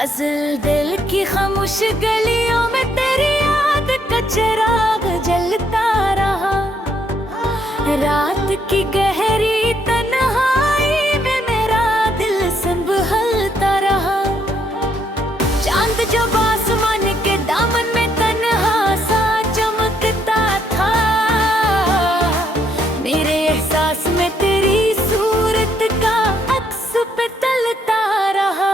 गजल दिल की खामोश गलियों में तेरी याद का चिराग जलता रहा। रात की गहरी तन्हाई में मेरा दिल संभलता रहा। चांद जब आसमान के दामन में तन्हा सा चमकता था, मेरे एहसास में तेरी सूरत का अक्स पे तलता रहा।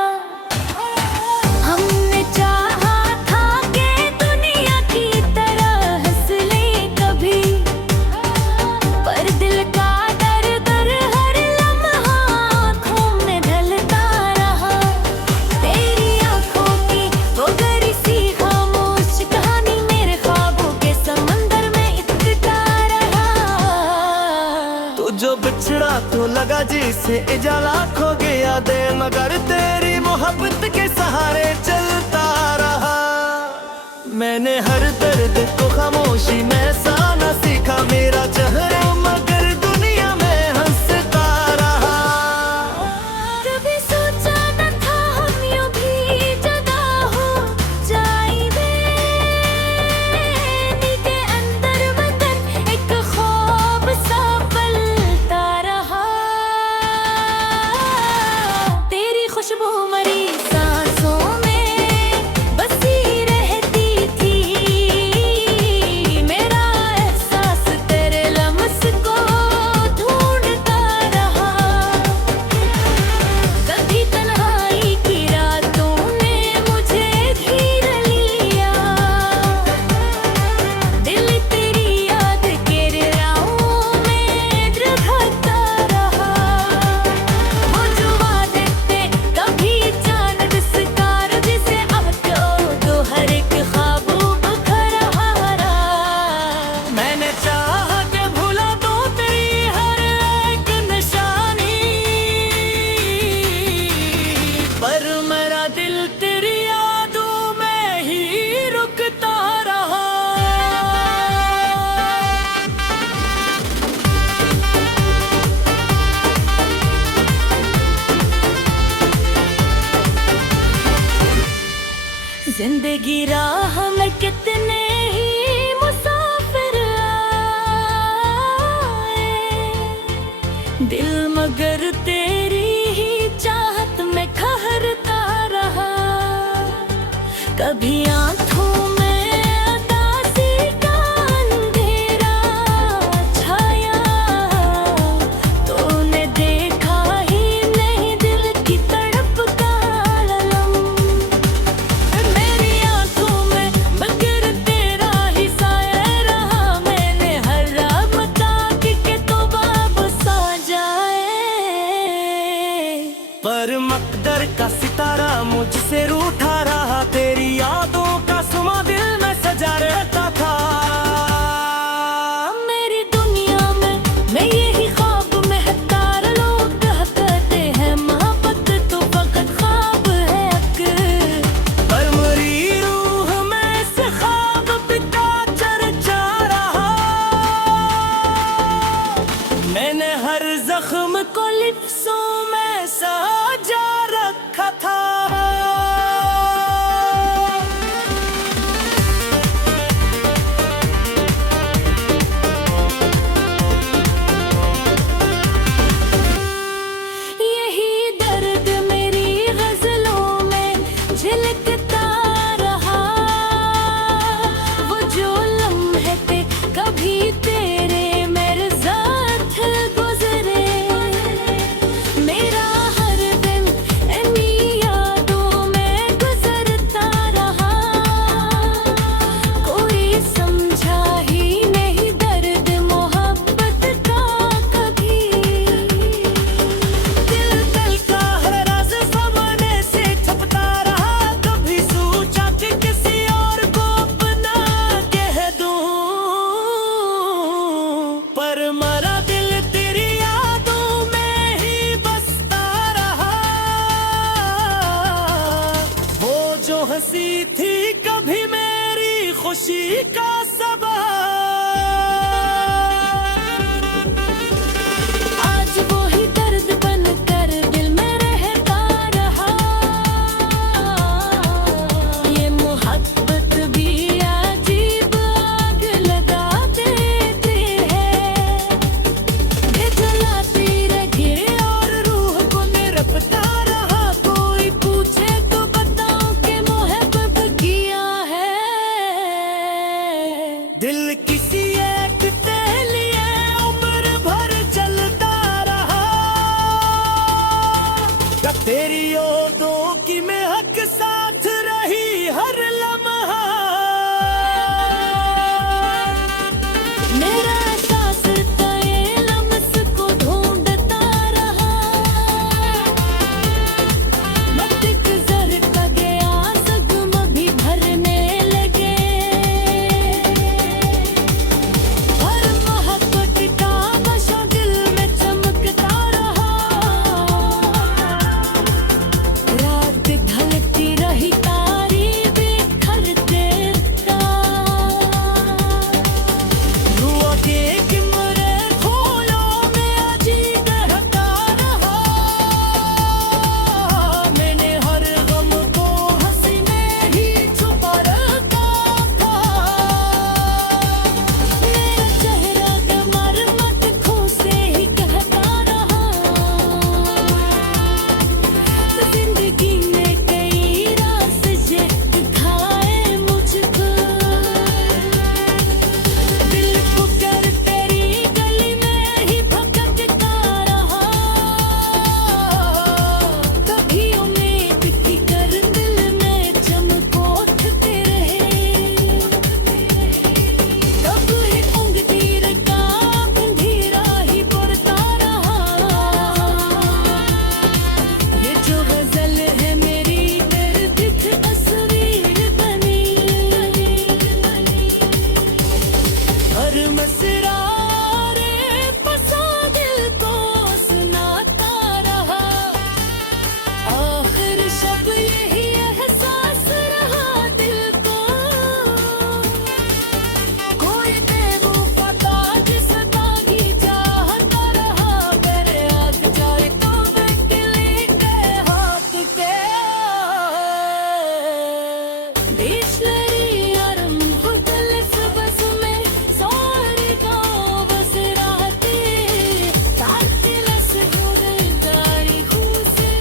हमने चाहा था कि दुनिया की तरह हंस ले कभी, पर दिल का दर्द हर लम्हा आँखों में ढलता रहा। तेरी आँखों की वो गहरी सी खामोश कहानी मेरे ख्वाबों के समंदर में इकट्ठा रहा। तू जो बिछड़ा तो लगा जिसे इजाला खो गया दे, मगर तेरी मोहब्बत के सहारे चलता रहा। मैंने हर दर्द को खामोशी में साना सीखा, मेरा चेहरा मगर दुनिया में हंसता रहा। कभी सोचा न था हम यूं भी जुदा हो जाएंगे, दिल के अंदर वतन एक ख्वाब सा पलता रहा। तेरी खुशबू मरी सांसों में बसी रहती थी, मेरा एहसास तेरे लम्स को ढूंढता रहा। कभी तन्हाई की रातों ने मुझे घेर लिया, दिल तेरी याद के राहों में धड़कता रहा। वो जो वादे थे कभी चांद सितारों जिसे अब तो हर एक ख्वाबों बखरा रहा। मैंने चाहा कि भुला दूं तेरी हर एक निशानी, पर मेरा दिल तेरी यादों में ही रुकता रहा। जिंदगी राह में कितने ही मुसाफिर आए, दिल मगर तेरी ही चाहत में ठहरता रहा। कभी आंखों में उदासी का अंधेरा छाया, तूने देखा ही नहीं दिल की तड़प का आलम। मेरी आंखों में मगर तेरा ही साया रहा, मैंने हर रात ताकी के तो वापस आ जाए। पर मकदर का सितारा मुझसे रूठा रहा, तेरी यादों का सुमा दिल में सजा रहता था। मेरी दुनिया में मैं यही ख्वाब महता, लोग कहते हैं मोहब्बत तो फकत ख्वाब है अक्सर। पर मेरी रूह में से ख्वाब पिता चर्चा रहा। मैंने हर जख्म को लिप्सों में सजा रखा था। यही दर्द मेरी गजलों में झलकता रहा। वो जो लम्हे थे कभी तेरे मेरे साथ गुजरे, मेरा हर दिन इन्हीं यादों में गुजरता रहा। कोई समझा ही नहीं दर्द मोहब्बत का कभी, दिल दिल का हर राज ज़माने से छुपता रहा। कभी सोचा कि किसी और को अपना कह दूं, पर मरा दिल तेरी यादों में ही बसता रहा। वो जो हंसी थी कभी मेरी खुशी का सबब, आज वो ही दर्द बनकर दिल में रहता रहा। तेरी यादों की महक साथ रही हर लम्हा, मेरा एहसास तय लम्स को ढूंढता रहा, मत गुजर का गया सगम भी भरने लगे, हर महक का नशा दिल में चमकता रहा, रात ढलती रही तारी बिखरते हुआ के किमरे खोलों में अजी बहता रहा, मैंने हर गम को हंसी में ही छुपा रखा था, मेरा चेहरा कमर मटकों से ही कहता रहा, जिंदगी ने कई रास्ते दिखाए मुझको, दिल पुकार तेरी गली में ही भटकता रहा, कभी उम्मीद की कर दिल में चमक उठते रहे, कब है उंगलीर का अंधेरा ही बढ़ता रहा, ये जो गजल है मेरी दर्द की तस्वीर बनी, हर मसरारे पसा दिल को सुनाता रहा, आखिर शब यही एहसास रहा दिल को, कोई बेवफा था जिस दागी चाहता रहा, मेरे आग जाए तो बिकली के हाथ के बिस्लरी अरम हुदल सबस में सारे गाँव बस रहते, ताकलस हुदल गाड़ी खुसे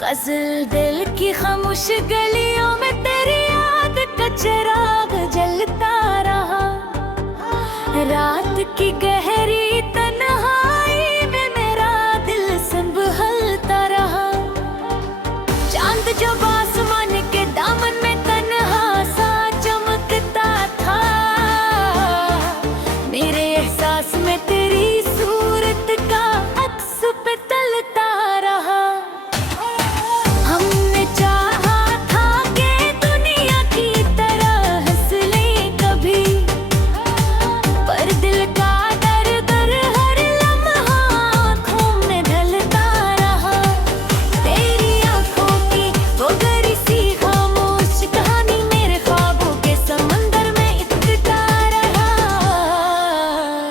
गजल दिल की खामोश गलियों में तेरी याद का चिराग जलता रहा, रात की गहरी तन्हाई में मेरा दिल संभलता रहा, चांद जब आसमान के दामन में तन्हा सा चमकता था, मेरे एहसास में तेरी सूरत का अक्स पे तलता रहा, हमने चाहा था कि दुनिया की तरह हंस ले कभी, पर दिल का दर्द हर लम्हा आँखों में ढलता रहा, तेरी आँखों की वो गहरी सी खामोश कहानी मेरे ख्वाबों के समंदर में इतता रहा,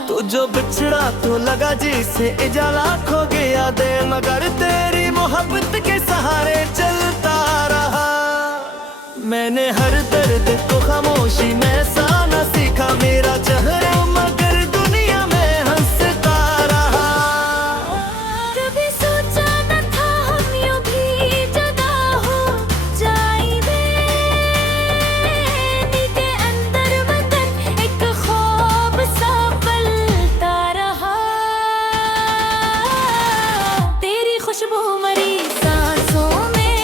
तो जो बिछड़ा तो लगा जैसे इजाला खो गया दे, मगर तेरी मोहब्बत के सहारे चलता रहा, मैंने हर दर्द को खामोशी में साना सीखा, मेरा चेहरा मगर दुनिया में हंसता रहा, कभी सोचा न था हम यूं भी जुदा हो जाएंगे, दिल के अंदर वतन एक ख्वाब सा पलता रहा, तेरी खुशबू मरी सांसों में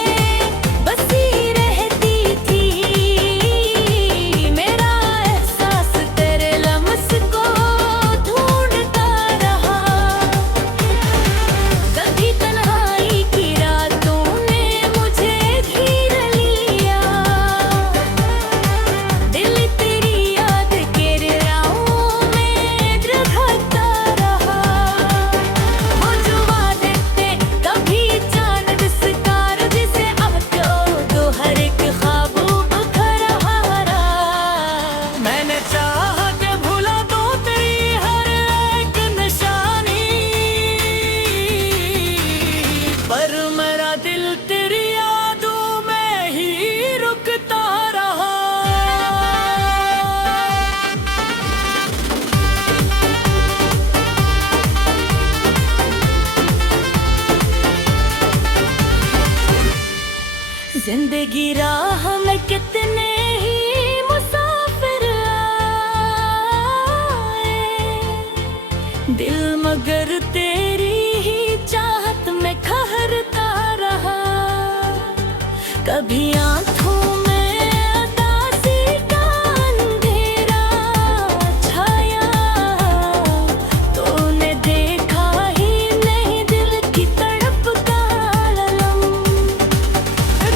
बसी रहती थी, मेरा एहसास तेरे लम्स जिंदगी राह में कितने ही मुसाफिर आए, दिल मगर तेरी ही चाहत में ठहरता रहा। कभी आंखों में उदासी का अंधेरा छाया, तूने देखा ही नहीं दिल की तड़प का आलम।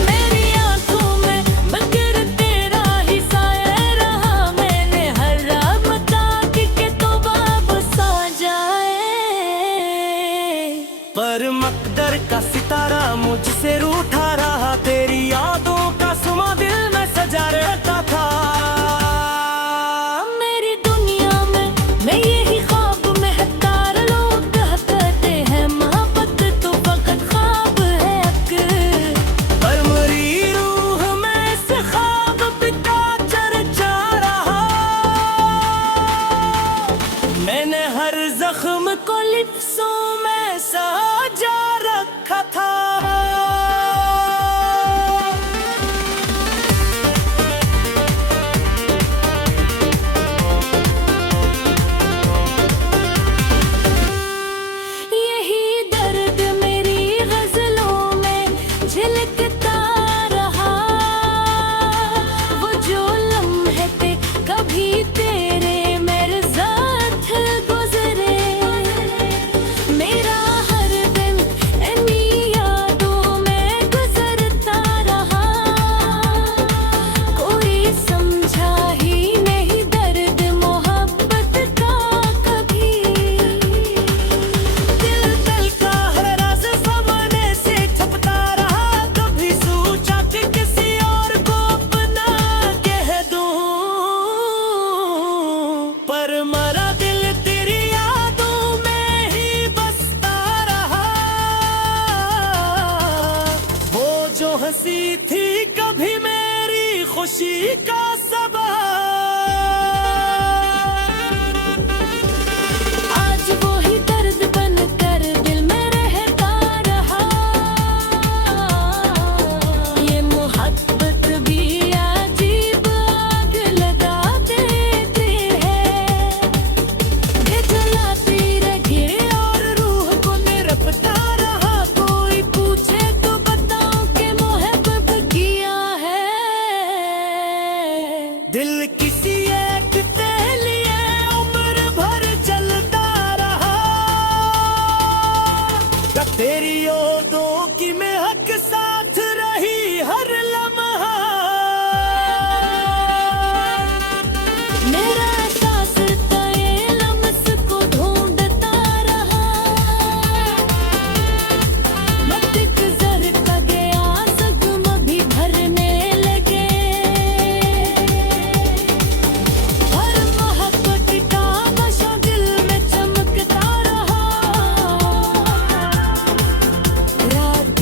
मेरी आंखों में मगर तेरा ही साया रहा, मैंने हर रात ताकी के तो वापस आ जाए। पर मकदर का सितारा मुझसे रूठा रहा, तेरी यादों का सुमा दिल में सजा रहता था। मेरी दुनिया में मैं यही ख्वाब में है तार, लोग कहते हैं मोहब्बत तो फकत ख्वाब है अक्सर। पर मरी रूह में से ख्वाब पिता चर्चा रहा, मैंने हर जख्म को लिप्सों में सजा रखा था। यही दर्द मेरी गजलों में झलकता रहा, वो जो लम्हे थे कभी तेरे मेरे साथ गुजरे। मेरा हर दिन इन्हीं यादों में गुजरता रहा, कोई समझा ही नहीं दर्द मोहब्बत का कभी। दिल का है राज ज़माने से छपता रहा, कभी सोचा कि किसी और को अपना कह दूं, पर मरा दिल तेरी यादों में ही बसता रहा। वो जो हंसी थी कभी मेरी खुशी का सबब, आज वो ही दर्द बनकर दिल में रहता रहा। ये मोहब्बत भी अजीब आग लगा देती है, ये जलाती रही और रूह को निरपता रहा। कोई पूछे तो बताऊं कि मोहब्बत किया है। दिल किसी एक के लिए उम्र भर चलता रहा, तेरी यादों की महक साथ रही हर लम्हा। मेरा एहसास था ये लम्स को ढूंढता रहा, मत गुजर का गया सगम भी भरने लगे। हर मोहब्बत का नशा दिल में चमकता रहा, रात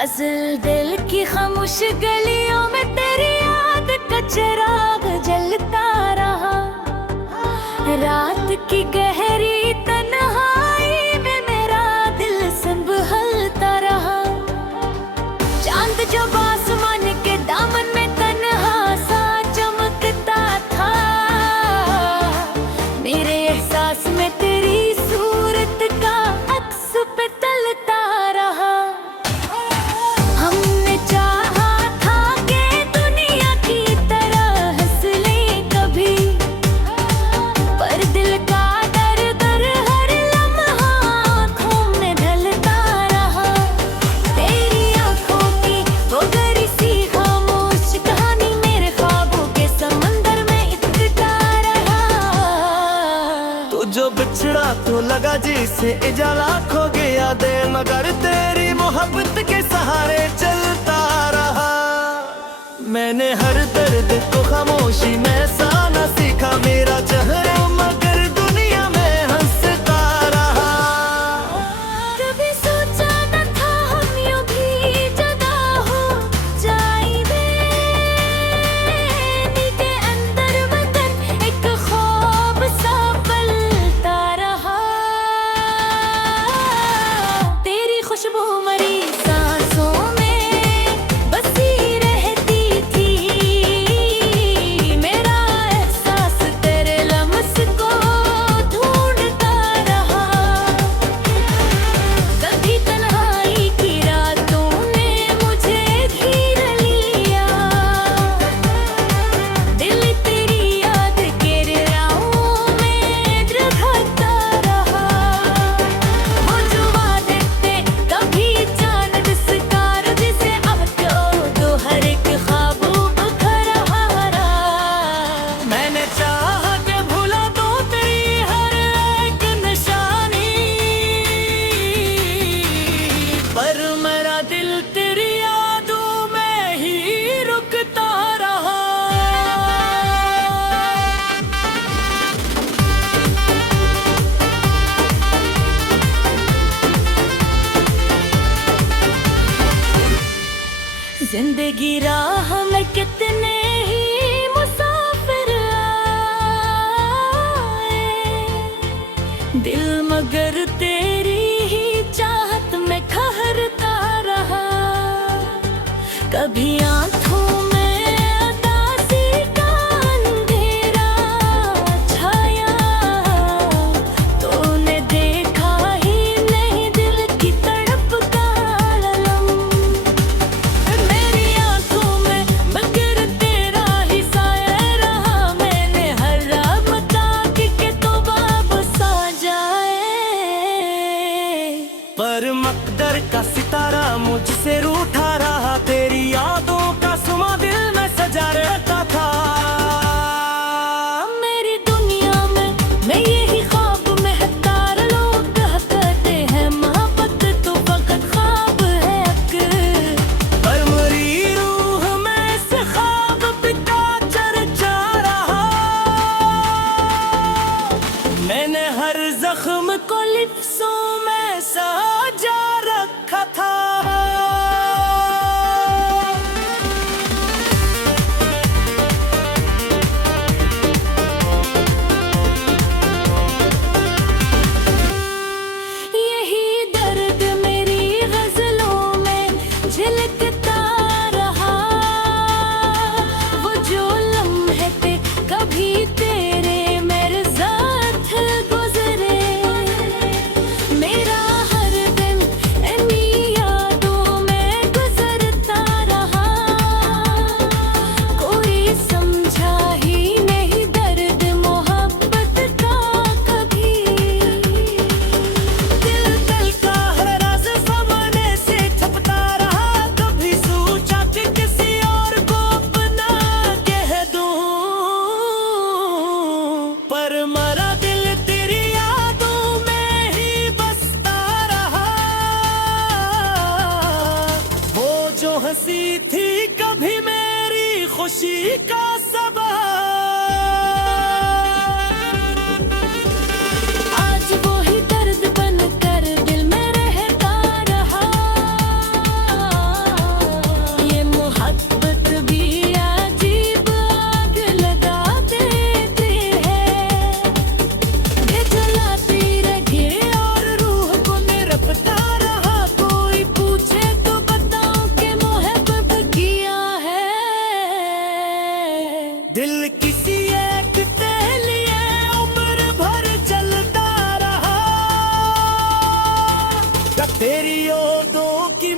गजल दिल की खामोश गलियों में तेरी याद का चिराग जलता रहा। रात की गहरी तन्हाई में मेरा दिल संभलता रहा। चांद जब आसमान के दामन में तन्हा सा चमकता था, मेरे एहसास में तेरी सूरत का अक्स पे तलता रहा। हमने चाहा था कि दुनिया की तरह हंस ले कभी, पर दिल का दर्द हर लम्हा आँखों में ढलता रहा। तेरी आँखों की वो गहरी सी खामोश कहानी मेरे ख्वाबों के समंदर में इकट्ठा रहा। तो जो बिछड़ा तो लगा जिसे इजाला खो गया दे, मगर तेरी मोहब्बत के सहारे चलता रहा। मैंने हर दर्द को खामोशी में साना सीखा, मेरा चेहरा मगर दुनिया में हंसता रहा। कभी सोचा न था हम यूं भी जुदा हो जाएंगे, दिल के अंदर वतन एक ख्वाब सा पलता रहा। तेरी खुशबू मरी सांसों में बसी रहती थी, मेरा एहसास तेरे लम्स को ढूंढता रहा। कभी तन्हाई की रातों ने मुझे घेर लिया, दिल तेरी याद के राहों में ढलता रहा। वो जो वादे थे कभी चांद सितारों जैसे, अब तो हर एक ख्वाबों बखरा रहा। मैंने चाहा कि भुला दूं तेरी हर एक निशानी, पर मेरा दिल तेरी यादों में ही रुकता रहा। जिंदगी राह में कितने ही मुसाफिर आए, दिल मगर तेरी ही चाहत में ठहरता रहा। कभी आंखों में उदासी का अंधेरा छाया, तूने देखा ही नहीं दिल की तड़प का आलम। मेरी आंखों में मगर तेरा ही साया रहा, मैंने हर रात ताकी के तो वापस आ जाए। पर मकदर का सितारा मुझसे रूठा रहा, तेरी यादों का सुमा दिल में सजा रहता था। मेरी दुनिया में मैं यही ख्वाब महतार, लोग कहते हैं मोहब्बत तो फकत ख्वाब है अक्सर। पर मेरी रूह में से ख्वाब पिता चर्चा रहा। मैंने हर जख्म को लिप्सों में सजा रखा था। यही दर्द मेरी गजलों में झलकता रहा। वो जो लम्हे थे कभी तेरे मेरे साथ गुजरे, मेरा हर दिन इन्हीं यादों में गुजरता रहा। कोई समझा ही नहीं दर्द मोहब्बत का कभी, दिल दिल का हर राज ज़माने से छुपता रहा। कभी सोचा कि किसी और को अपना कह दूं, पर मरा दिल तेरी यादों में ही बसता रहा। वो जो हंसी थी कभी मेरी खुशी का सबब, आज वो ही दर्द बनकर दिल में रहता रहा। तेरी यादों की